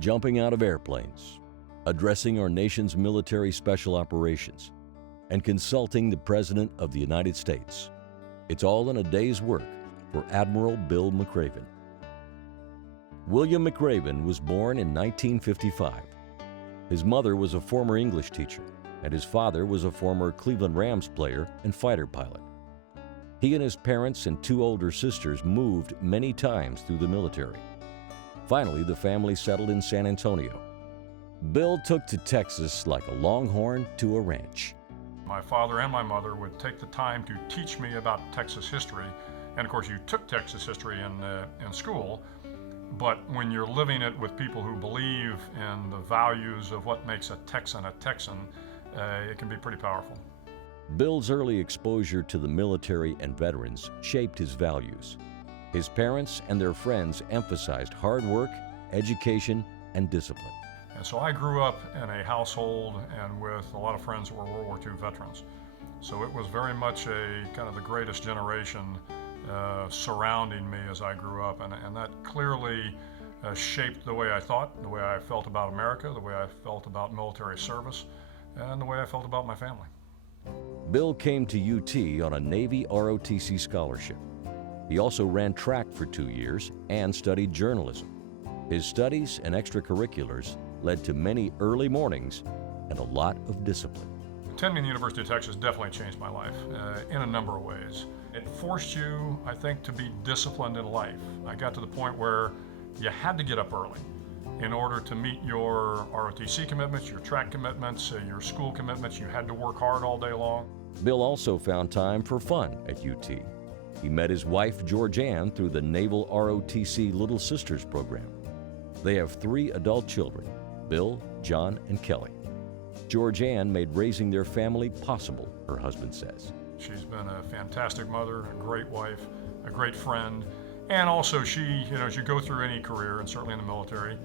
jumping out of airplanes, addressing our nation's military special operations, and consulting the President of the United States. It's all in a day's work for Admiral Bill McRaven. William McRaven was born in 1955. His mother was a former English teacher, and his father was a former Cleveland Rams player and fighter pilot. He and his parents and two older sisters moved many times through the military. Finally, the family settled in San Antonio. Bill took to Texas like a longhorn to a ranch. My father and my mother would take the time to teach me about Texas history. And of course, you took Texas history in school, but when you're living it with people who believe in the values of what makes a Texan, it can be pretty powerful. Bill's early exposure to the military and veterans shaped his values. His parents and their friends emphasized hard work, education, and discipline. And so I grew up in a household and with a lot of friends that were World War II veterans. So it was very much a kind of the greatest generation surrounding me as I grew up. And that clearly shaped the way I thought, the way I felt about America, the way I felt about military service, and the way I felt about my family. Bill came to UT on a Navy ROTC scholarship. He also ran track for 2 years and studied journalism. His studies and extracurriculars led to many early mornings and a lot of discipline. Attending the University of Texas definitely changed my life in a number of ways. It forced you, I think, to be disciplined in life. I got to the point where you had to get up early in order to meet your ROTC commitments, your track commitments, your school commitments. You had to work hard all day long. Bill also found time for fun at UT. He met his wife, Georgianne, through the Naval ROTC Little Sisters program. They have 3 adult children, Bill, John, and Kelly. Georgianne made raising their family possible, her husband says. She's been a fantastic mother, a great wife, a great friend, and also she, as you go through any career, and certainly in the military,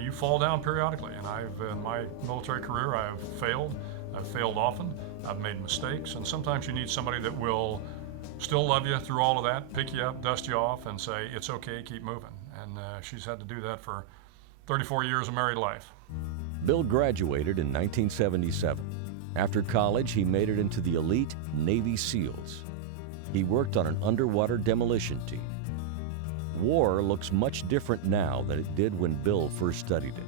you fall down periodically. And in my military career, I've failed often, I've made mistakes, and sometimes you need somebody that will still love you through all of that, pick you up, dust you off, and say, it's okay, keep moving. And she's had to do that for 34 years of married life. Bill graduated in 1977. After college, he made it into the elite Navy SEALs. He worked on an underwater demolition team. War looks much different now than it did when Bill first studied it,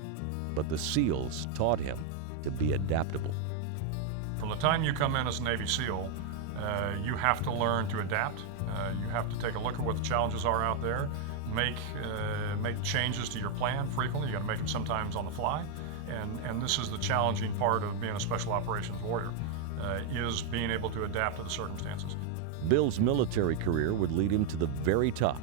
but the SEALs taught him to be adaptable. From the time you come in as a Navy SEAL, you have to learn to adapt. You have to take a look at what the challenges are out there, make changes to your plan frequently. You got to make them sometimes on the fly, and this is the challenging part of being a special operations warrior, is being able to adapt to the circumstances. Bill's military career would lead him to the very top,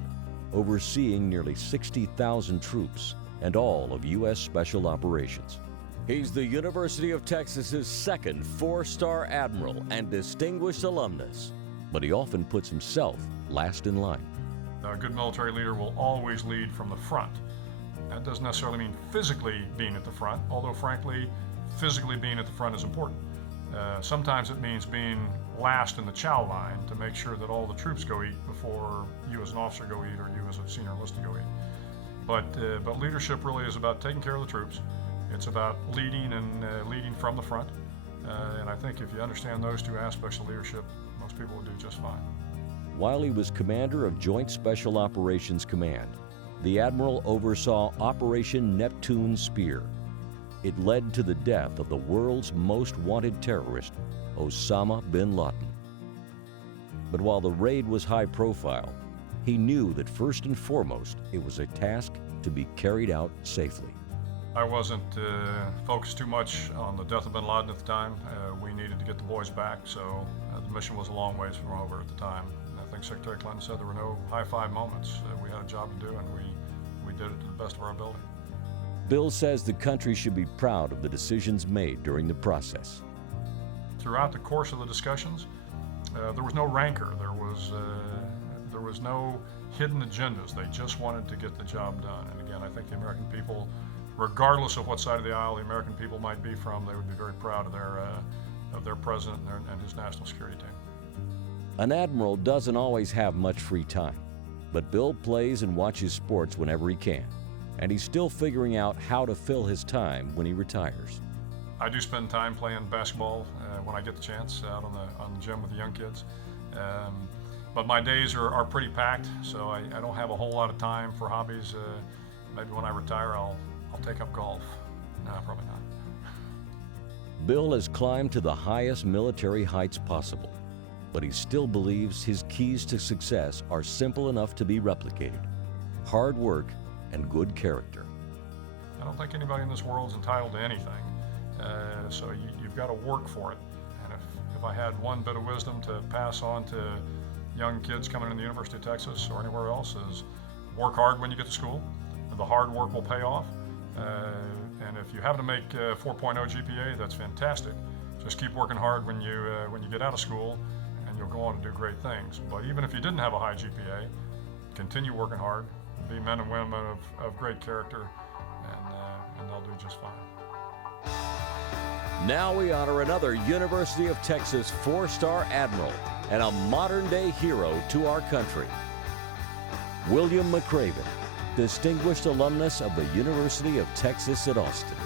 overseeing nearly 60,000 troops and all of U.S. Special Operations. He's the University of Texas's second 4-star admiral and distinguished alumnus, but he often puts himself last in line. A good military leader will always lead from the front. That doesn't necessarily mean physically being at the front, although frankly, physically being at the front is important. Sometimes it means being last in the chow line to make sure that all the troops go eat before you as an officer go eat or you as a senior enlisted go eat. But leadership really is about taking care of the troops. It's about leading and leading from the front. And I think if you understand those 2 aspects of leadership, most people will do just fine. While he was commander of Joint Special Operations Command, the admiral oversaw Operation Neptune Spear. It led to the death of the world's most wanted terrorist, Osama bin Laden. But while the raid was high profile, he knew that first and foremost it was a task to be carried out safely. I wasn't focused too much on the death of bin Laden at the time. We needed to get the boys back, so the mission was a long ways from over at the time. I think Secretary Clinton said there were no high-five moments. We had a job to do, and we did it to the best of our ability. Bill says the country should be proud of the decisions made during the process. Throughout the course of the discussions, there was no rancor. There was no hidden agendas. They just wanted to get the job done. And again, I think the American people, regardless of what side of the aisle the American people might be from, they would be very proud of their president and his national security team. An admiral doesn't always have much free time, but Bill plays and watches sports whenever he can. and he's still figuring out how to fill his time when he retires. I do spend time playing basketball when I get the chance out on the gym with the young kids. But my days are pretty packed, so I don't have a whole lot of time for hobbies. Maybe when I retire, I'll take up golf. No, probably not. Bill has climbed to the highest military heights possible, but he still believes his keys to success are simple enough to be replicated: hard work and good character. I don't think anybody in this world is entitled to anything, so you've got to work for it. And if I had one bit of wisdom to pass on to young kids coming into the University of Texas or anywhere else, is work hard when you get to school. The hard work will pay off. And if you happen to make 4.0 GPA, that's fantastic. Just keep working hard when you get out of school, and you'll go on to do great things. But even if you didn't have a high GPA, continue working hard, be men and women of great character, and they'll do just fine. Now we honor another University of Texas four-star admiral and a modern-day hero to our country. William McRaven, Distinguished Alumnus of the University of Texas at Austin.